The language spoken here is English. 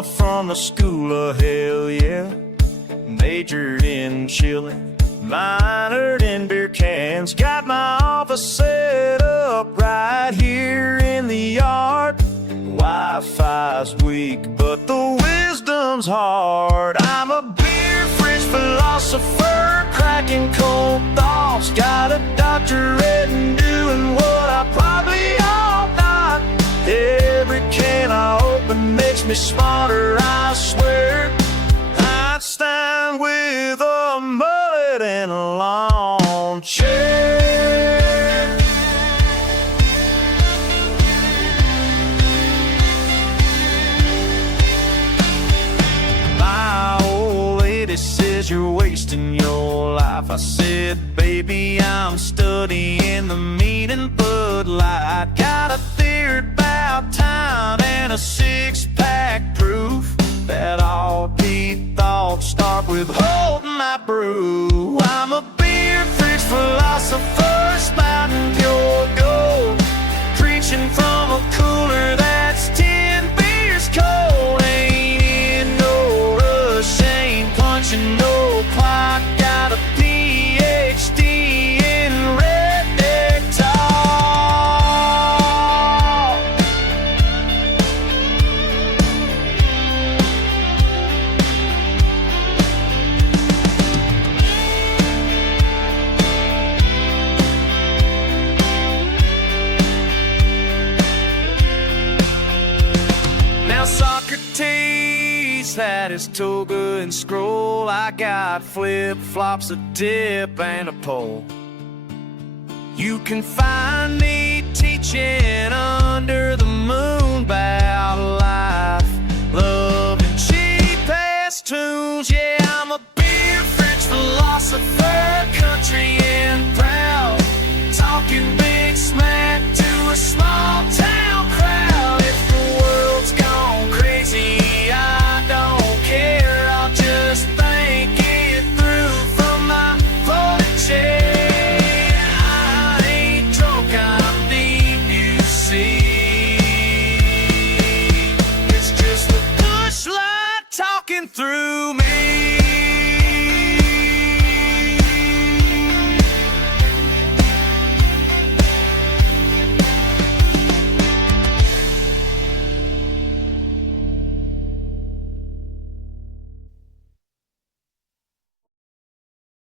diploma from the school of hell, yeah. Majored in chillin', minored in beer cans. Got my office set up right here in the yard. Wi-Fi's weak, but the wisdom's hard. I'm a beer fridge philosopher, cracking cold thoughts. Got a doctorate in doing what I probably ought not. Every can I open makes me smarter, I swear. Einstein with a mullet and a lawn chair. My old lady says you're wasting your life. I said, baby, I'm studying the meaning Bud Light. Got a theory about time and a six-pack proof that all deep thoughts start with holding my brew. I'm a beer fridge philosopher, spouting pure gold, preaching from a cooler that's 10 beers cold. Ain't in no rush, ain't punching no clock. Got a PhD in redneck talk. Now Socrates had his toga and scroll. I got flip-flops, a dip, and a pole. You can find me teaching under the moon about life, love, and cheap-ass tunes. Yeah, I'm a beer fridge philosopher, country and proud, talking big smack to a small town